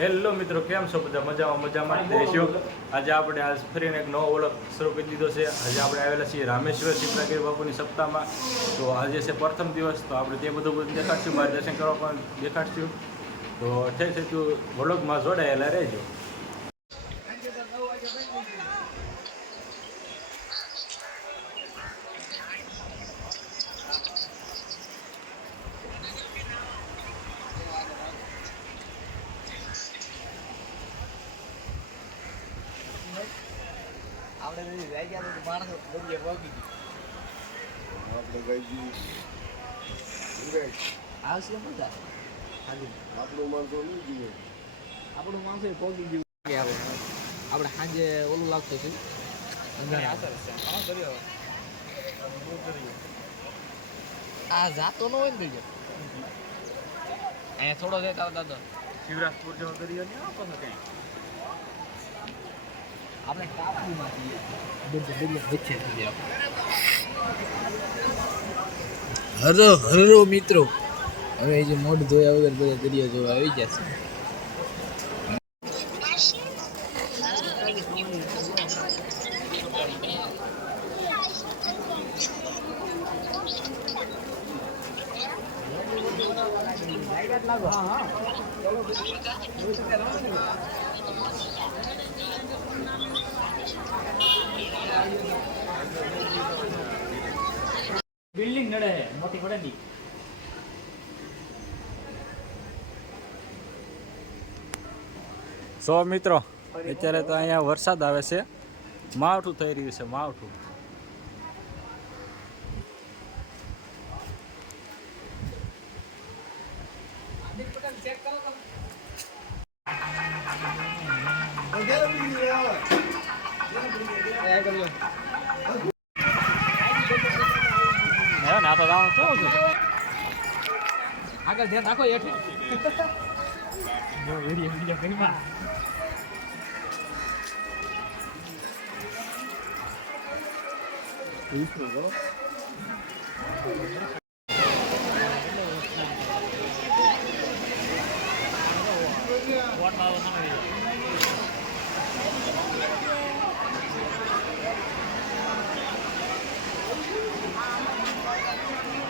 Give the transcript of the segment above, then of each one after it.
Hello મિત્રો કેમ છો બધા? મજામાં મજામાં. રહેશો આજે આપણે આજ ફરીને એક નવો ઓળખ શરૂ કરી દીધો છે. આજે આપણે આવેલા છીએ રામેશ્વર શિવરાગીર બાપુની સપ્તાહમાં. તો આજે છે પ્રથમ દિવસ તો આપણે તે બધું બધું દેખાડશું મારે દર્શન કરવા પણ દેખાડશું. તો થઈ થતું વલોગમાં જોડાયેલા રહેજો. આપણે જાય ગયા તો માણસો ગમે પહોંચી આપણે ભાઈજી સુરેશ આવશે મજા. ખાલી આપણું માણસો નહીં જોઈએ આપણું માણસો એ ગયું. આપણે આપણે સાંજે ઓલું લાગતું હતું. આ જાતો ન હોય ને બીજો અહીંયા થોડો જાય તાવ દાદો. શિવરાજપુર જેવો દરિયો નહીં આપો કંઈ આપણે ટાપુમાં છીએ બધું વચ્ચે આપણે હરો હરો મિત્રો. હવે જે મોઢ ધોયા વગર બધા દરિયા જોવા આવી જશે બિલ્ડિંગ નડે છે મોટી પડે ની. સો મિત્રો અત્યારે તો અહીંયા વરસાદ આવે છે. માવઠું થઈ રહ્યું છે માવઠું. ચેક કરો આગળ ધ્યાન રાખો હેઠે વિડીયો વિડીયો કરીમાં What about Thank you.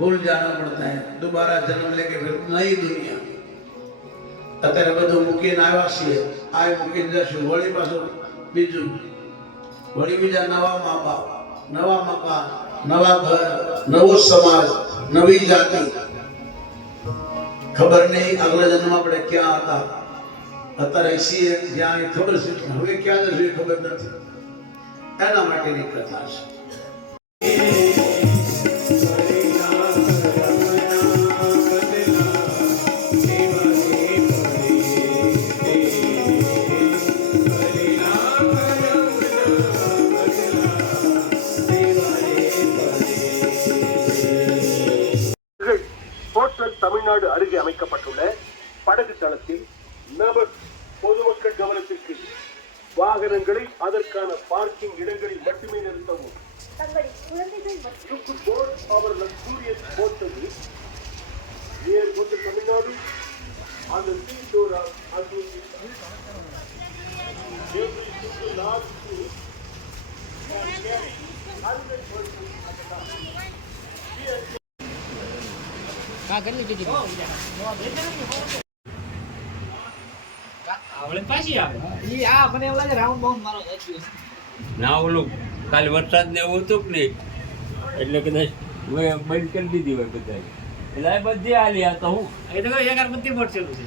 ભૂલ જાણવા પડતા હે દુબારા જન્મ લેકે ફિર નઈ દુનિયા અત્યારે બધું મૂકીને આવ્યા છીએ આ મૂકીને જશું વળી પાછું બીજું વળી બીજા નવા મા બાપ નવા મકાન નવા ઘર નવો સમાજ નવી જાતિ ખબર નહીં આગલા જન્મ આપણે ક્યાં હતા અત્યારે છીએ જ્યાં એ ખબર છે હવે ક્યાં જશું એ ખબર નથી એના માટેની કથા છે காலத்தில் நமக் பொதுமக்கள் கவனத்திற்கு வாகனங்களை அதற்கான பார்க்கிங் இடங்களில் மட்டுமே நிறுத்தவும். அவர்கள் லக்ஸூரியஸ் போட்டது தமிழ்நாடு? அந்த தீட்டோரா அது நாட்டு நான் આવડે પાછી આવે. ઈ આ મને એવું લાગે રાઉન્ડ બાઉન્ડ મારો થઈ ના ઓલું કાલ વરસાદ ને એવું હતું ને નહીં? એટલે કદાચ મેં બંધ કરી દીધી હોય બધા એટલે બધી આલી આ તો હું? એ તો એક બધી મળશે ચાલુ છે.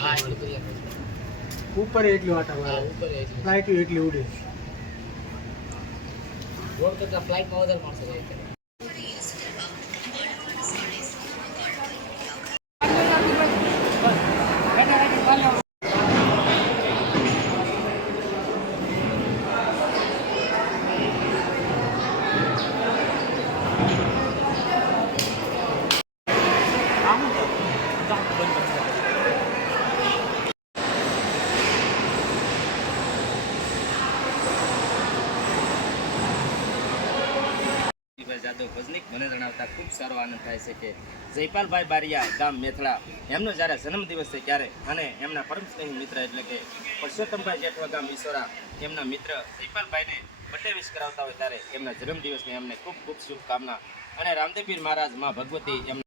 હા એટલું દરિયા ઉપર એટલી વાટા મારે ઉપર ફ્લાઇટ એટલી ઉડે. ફ્લાઇટમાં વધારે માણસો જાય છે જાદવ ભજનિક. મને જણાવતા ખૂબ સારો આનંદ થાય છે કે જયપાલભાઈ બારિયા ગામ મેથળા, એમનો જ્યારે જન્મદિવસ છે ત્યારે અને એમના પરમ સ્નેહી મિત્ર એટલે કે પરસોત્તમભાઈ જેઠવા ગામ ઈશ્વરા એમના મિત્ર જયપાલભાઈને બર્થડે વિશ કરાવતા હોય ત્યારે એમના જન્મદિવસની એમને ખૂબ ખૂબ શુભકામના. અને રામદેવપીર મહારાજમાં ભગવતી એમ